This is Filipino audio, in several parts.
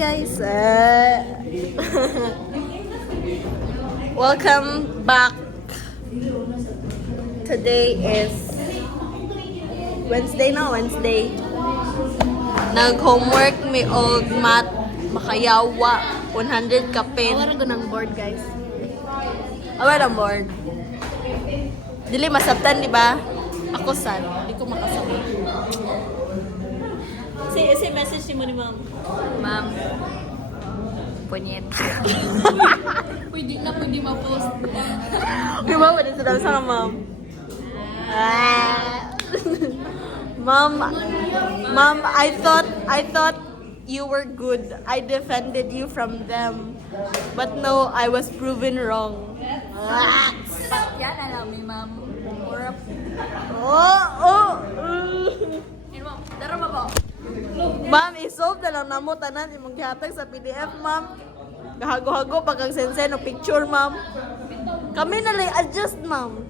guys. Welcome back. Today is Wednesday na, Wednesday. Nag-homework mi og math makayawa 100 kapin. Awara ko ng board, guys. Awara ang board. Dili masabtan, di ba? Ako sad, di ko makasabot. Si message mo ni ma'am. Ma'am. Punyet. Pwede ma-post. Di ba? Pwede sa ma'am. Mom, I thought you were good. I defended you from them. But no, I was proven wrong. Yan alam ni ma'am. Ma'am, daro ba po? Ma'am, isolve na lang namo tanan imong gihatag sa PDF, ma'am. Gahago-hago pag ang sensei no picture, ma'am. Kami na lang adjust, ma'am.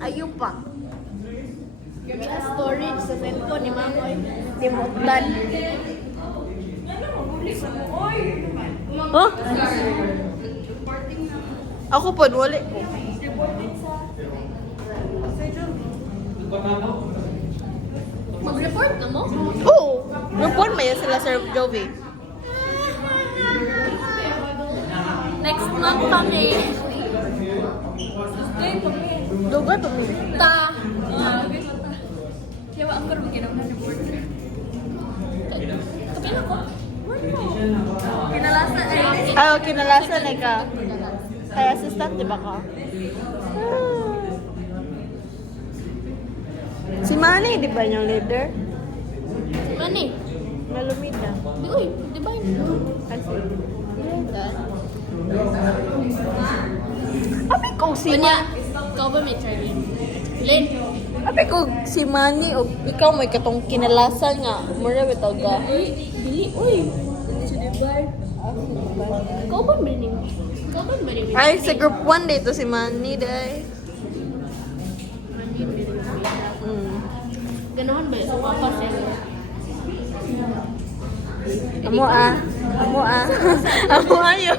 Ayun pa. Yung storage sa cellphone ni ma'am, oy. Timotlan. Huh? Ako po, wali ko. Mag-report na mo? Oo. Report mo yan sila, Sir Jovi. Next month kami. Dugay pa mo. Ta. Yawa ang karoon ginawa na report. Kapila ko? Kinalasan ay. Ay, kinalasan eh ka. Kaya assistant, di ba ka? Si Manny, di ba yung leader? Mani. Malumida. Di uy, di ba yun? Kasi. Abi ko si Kunya, ikaw ba may Charlie? Len. Abi ko si Manny o ikaw may katong kinalasan nga. Mura bitaw ga. Uy, bili, uy. Hindi siya di ba? Ikaw ba bili? Ikaw ba bili? Ay, sa group 1 dito si Manny, day. Ganahan ba yun? Sa papas eh. Amo ah. Amo ah. Amo ayun.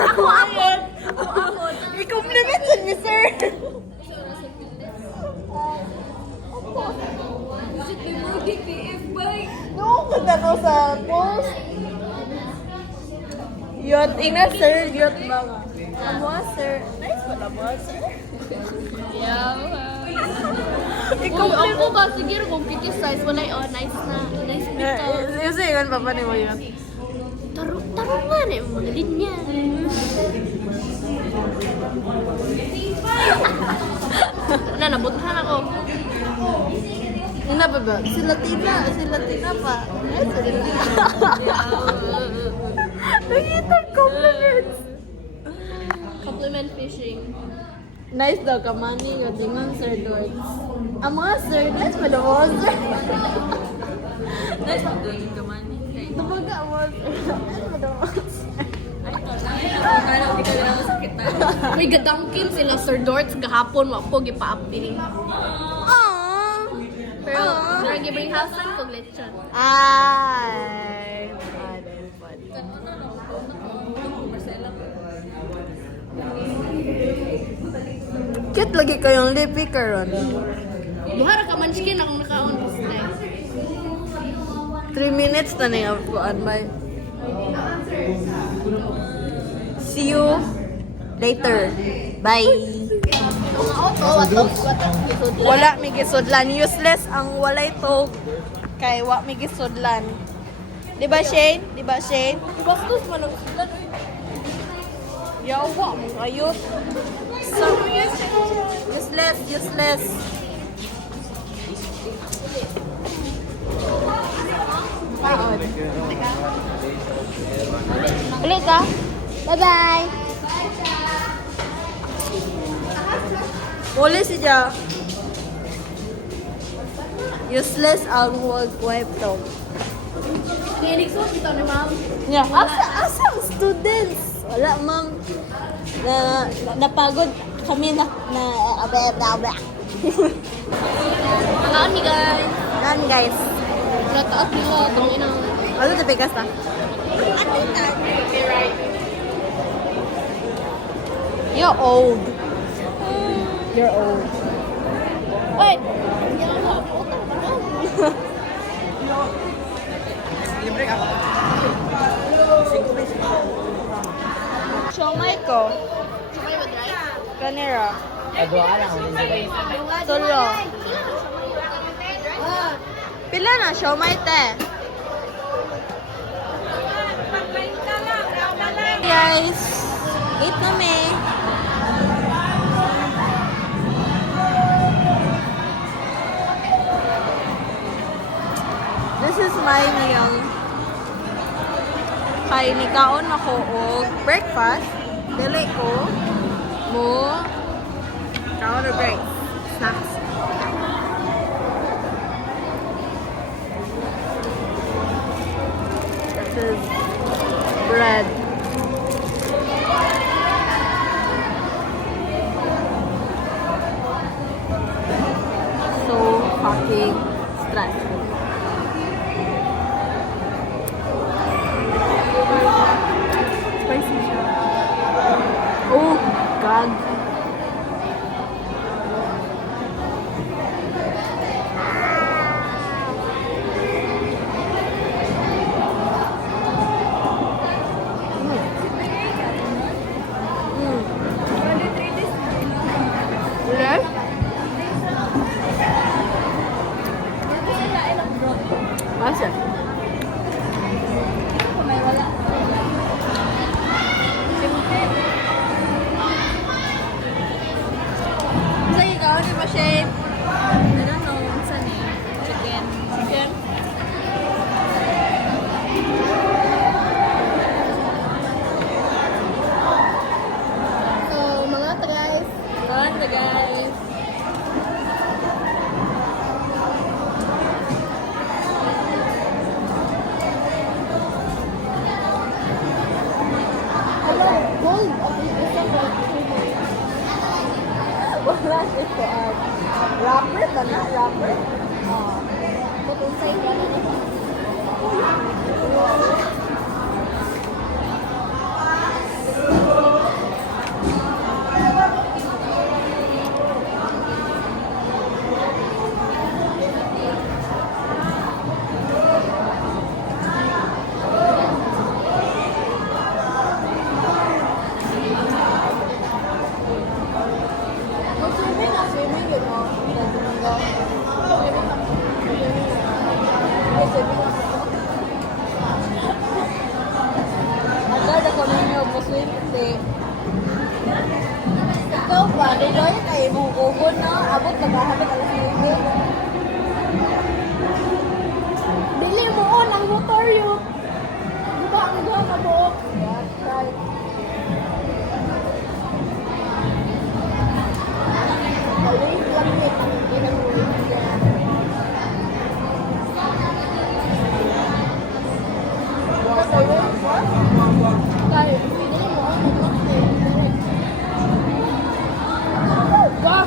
Amo ayun. I-compliment sa ni sir. No, kanta ko sa post. Yot, ina sir, yot ba nga? Amo ah, sir. Nice ba na mo, sir? Kung ako ba, sige kung kitty size, wala yun, nice na. Nice pito. Yung sa'yo, papa ni mo yun. Tarungan eh, mga linya. Nabutahan ako. Ina ba ba? Sila Tina pa. Nakita compliments. Compliment fishing. Nice daw ka, Manny. Yung tingon, Sir Dorks. Ang mga Sir, nice pa daw, sir. Nice pag doon ka man. Nabaga mo, sir. Nice pa daw, sir. May gadangkin sila Sir Dorts gahapon wa po gipa-update. Aww. Pero para gibring housean kog lechon. Ay. Fun. Cute lagi kayong lipi karon. Buhara ka man skin akong nakaon stay. 3 minutes na na yung kuan may. See you later. Bye. Mga auto watok gisudlan. Wala mi gisudlan. Useless ang walay to. Kay wa mi gisudlan. Di ba Shane? Di ba Shane? Bastos man ang gisudlan oy. Yawa mo ayot. So useless. Kaon. Ulit ka? Bye-bye. Uli siya. Useless ang wipe to. Kinig so kita ni ma'am. Yeah. Asa ang students? Wala, ma'am. Napagod kami na abe. Kaon ni guys. Yan guys. Nataas nila tong inang. Ano ito bigas na? You're old. You're old. Wait! Yan ang utang ko. Siomay ko. Sumay ba dry? Kanira. Adwa lang. Tulo. Pila na siomay te? Guys, eat kami. This is my meal. Kay nikaon ako og breakfast. Dili ko mo kaon or break. Snacks. This is bread. So fucking stressful. Spicy siya. Oh, God. Yes? Masa? Sa ikaw, di ba, Shane? I don't know. Saan eh? Chicken. Chicken? So, mga guys. Ganda, guys. Hello, gold. Isa ko. Wala siya rapper ba na? Rapper? Matunsay ka na naman. Swimming na swimming, you know. Agad ako ninyo po swim kasi ikaw ba, Liloy, kayo mong ugon na abot naghahabit alas 9. Bili mo on ang motor yun. Di ba ang doon na buok? That's right. Always lang yun ang ginamuli. Kaya, bili mo on ang motor. Wah!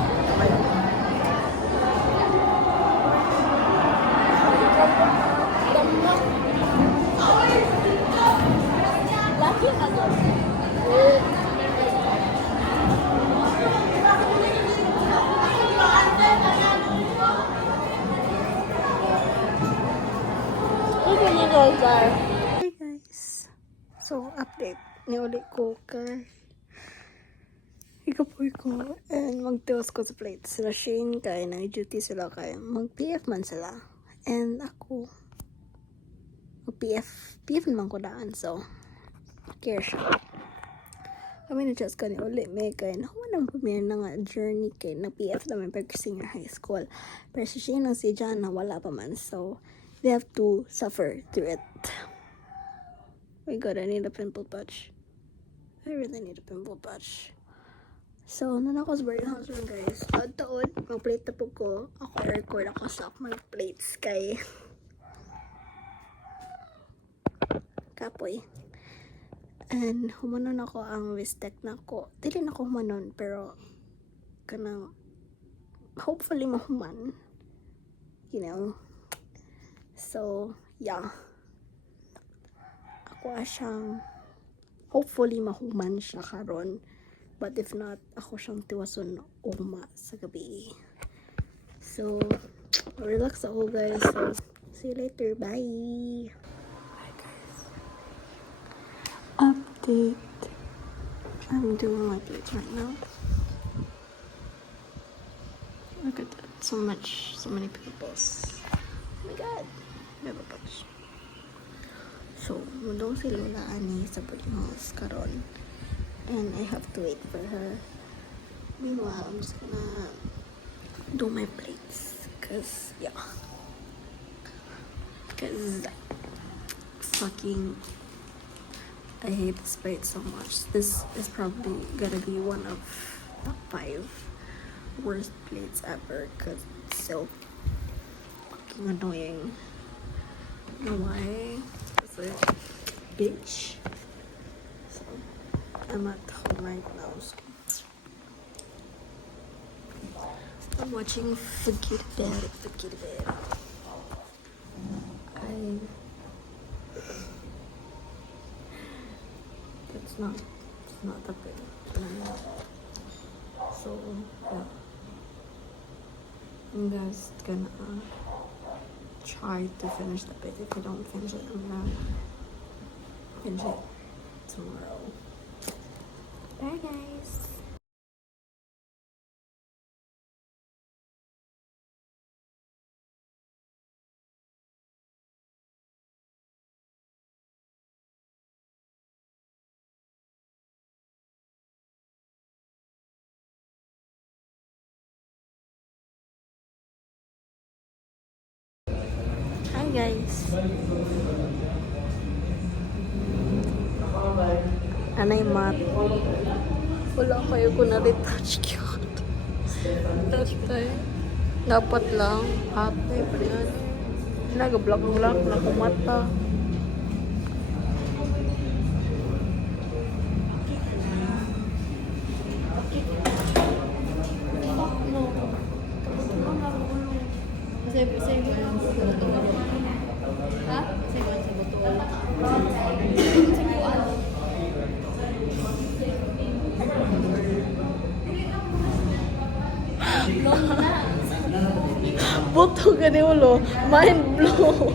Damnak. Laki ka doon. Hey guys. So, update. Niuli ko kay ikapoy ko and magtiwas ko sa plate. Sila Shane kay nag-duty sila kay mag-PF man sila. And ako mag-PF naman ko daan. So, care siya. Kami na-just ka ni uli. May kay nakuha naman na nga journey kay na-PF naman pag senior high school. Pero si Shane ang si John na wala pa man. So, they have to suffer through it. Oh my god, I need a pimple patch. I really need a pimple patch. So, nung ako sa Barrio House room, guys, taon, mag-plate na po ko. Ako record ako sa mag-plates kay Kapoy. And, humanon ako ang Wistek na ko. Dili na ako humanon, pero kanang hopefully mahuman. You know? So, yeah. makuha siyang hopefully mahuman siya karon. But if not, ako siyang tiwason uma sa gabi. So, relax ako guys. So, see you later. Bye! Bye guys. Update. I'm doing my plates right now. Look at that. So many peoples. Oh my god. Never touch. So, mundong si Lola ani sa boarding house karon. And I have to wait for her. Meanwhile, I'm just gonna do my plates. Cause, yeah. Cause, fucking, I hate this plate so much. This is probably gonna be one of top 5 worst plates ever. Cause it's so fucking annoying. You know why? It's like, bitch. So, I'm at home right now, so I'm watching Forget About It. It's not that good. So, yeah. I'm just gonna try to finish the bit. If I don't finish it, I'm gonna finish it tomorrow. Bye guys! Hi guys! Anay mat. Wala kayo ko na-retouch cute. Touch tayo. Dapat lang. Ate, pa yan. Nag-block-block na kumata. Boto ka ni ulo. Mind blow.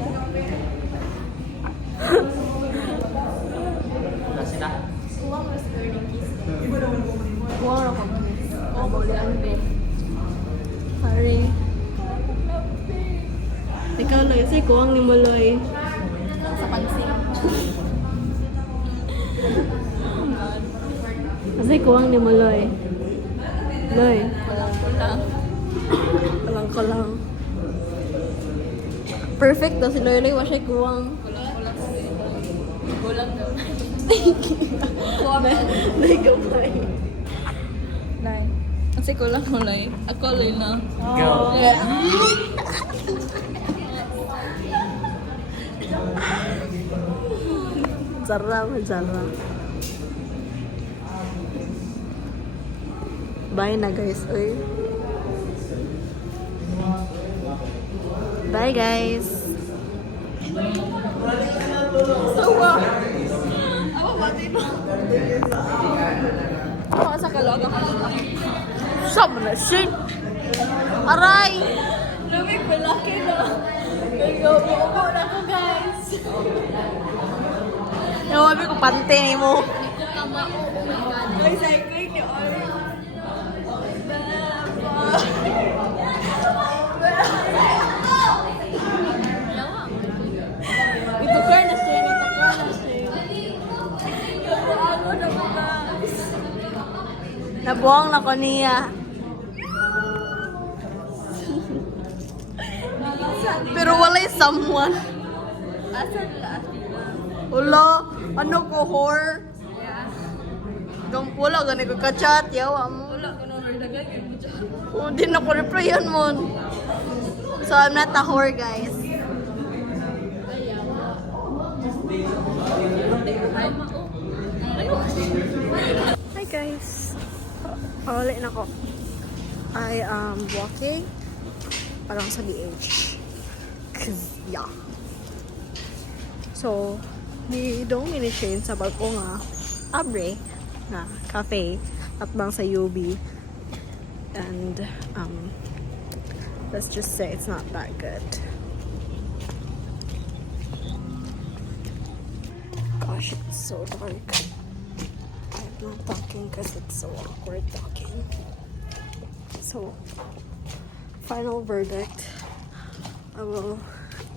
Sorry. Ikaw lang kasi kuwang ni Maloy. Sa pansing. Kasi kuwang ni Maloy. Loy. Walang ko lang. Perfect daw si Loy Loy. Wa siya kuwang. Kulang daw. Kuwang. Nay gamay. Nay. Kasi kulang mo, Nay. Ako, Loy na. Go. Yeah. Zara. Bye na guys. Oy. Bye guys. Sawa! Ako, pati na. Ako sa kalog ako. Sama na shit. Aray. Lumig, malaki na. Nag-upo na ko, guys. Nawabi ko pante ni mo. Ay, cycling niyo. Ito ka na siya. Ako na mo, guys. Nabuang na ko niya. Pero walay someone. Asan lahat? Wala. Ano ko, whore? Wala, gani ko ka-chat. Yawa mo. Wala ko na nagdagay. Oh, di na ko replyan mo. So, I'm not a whore, guys. Hi, guys. Paulit na ko. I am walking. Parang sa BH. Cause, yeah. So, Ni dong mini chain sa bago nga abre na cafe at bang sa UB. And let's just say it's not that good. Gosh, it's so dark. I'm not talking because it's so awkward talking. So, final verdict. I will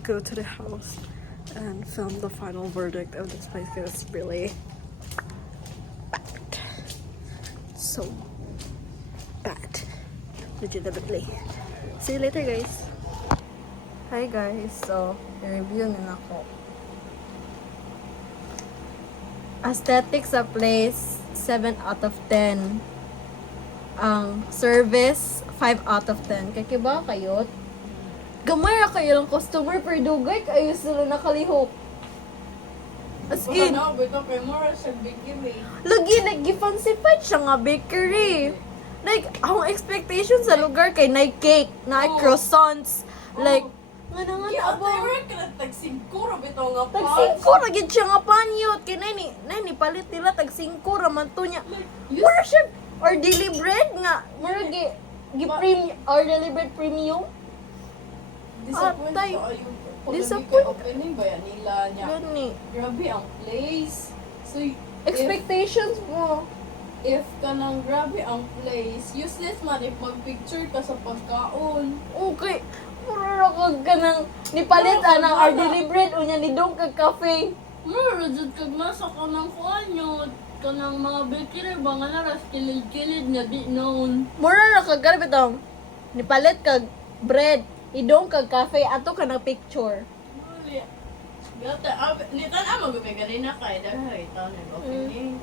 go to the house and film the final verdict of this place because it's really bad. So bad. Legitimately. See you later, guys. Hi guys. So, i-review na ako. Aesthetics sa place, 7 out of 10. Ang service, 5 out of 10. Kaya ba kayot? Gamay ra kayo lang customer per dugay kayo sila nakalihok. As in, Bito kay Mora sa bakery. lagi nag-gifansified siya nga bakery. Like, ang expectation sa lugar kay na cake, na croissants, like, nga na nga na Kaya ba? tayo ka na tagsingkuro bito nga pa. Tag-5 ra gid siya nga panyot. Kay nani palit nila tag-5 ra man to niya. Mura siya, or delivered nga. Mura gi-premium, or delivered premium. Disappoint Atay. ko ayun. Disappoint. Opening ba yan nila niya? Gani. Grabe ang place. So, Expectations mo. if ka nang grabe ang place, useless man if mag-picture ka sa pagkaon. Okay. Mura kag ka nang nipalit anang or delivered unya ni dong kag cafe. Mura, jud kag nasa ka ng kuanyo. Ka ng mga bakery ba nga naras kilid-kilid nga di noon. Mura ra kag garbi tong nipalit kag bread idong kag cafe ato ka nang picture. Gata, nitan magupay ganina kay dahil ito na opening.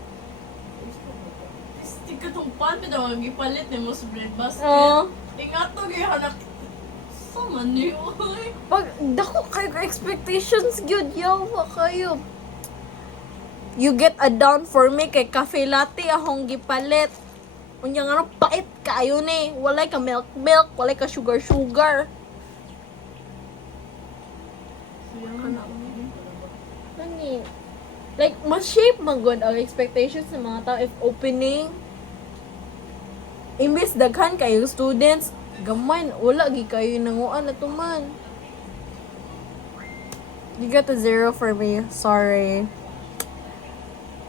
Stick ka tong pan, pita mga gipalit ni mo sa bread basket. Oo. Ingat to gihanak. Sama niyo, oy. Pag dako kayo ka expectations gyud yawa kayo. You get a down for me kay cafe latte ahong gipalit. Unya nga pait kayo ni, walay ka milk, walay ka sugar. Nani? Like, mas shape man good ang expectations ng mga tao if opening. Imbis daghan kayo students, gamay, wala gi kayo nanguan na tuman. You got a 0 for me. Sorry.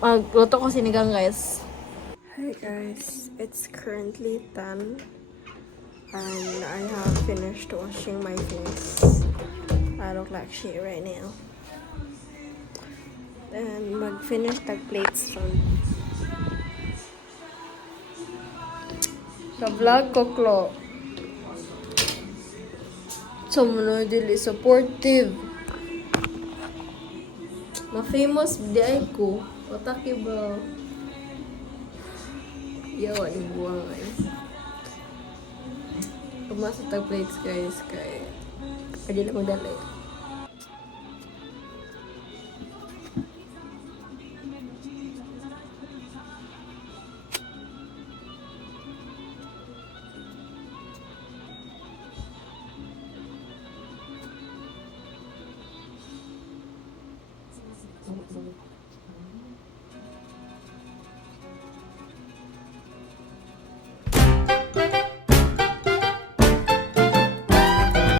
Magluto ko sinigang, guys. Hi guys, it's currently 10 and I have finished washing my face. I look like shit right now. And mag-finish tag plates ron. Sa vlog ko, Klo. So, muna dili supportive. Ma-famous di ay ko. Otake ba? Yawa ni buwang guys. Pumasok tag plates guys kay pwede lang magdali.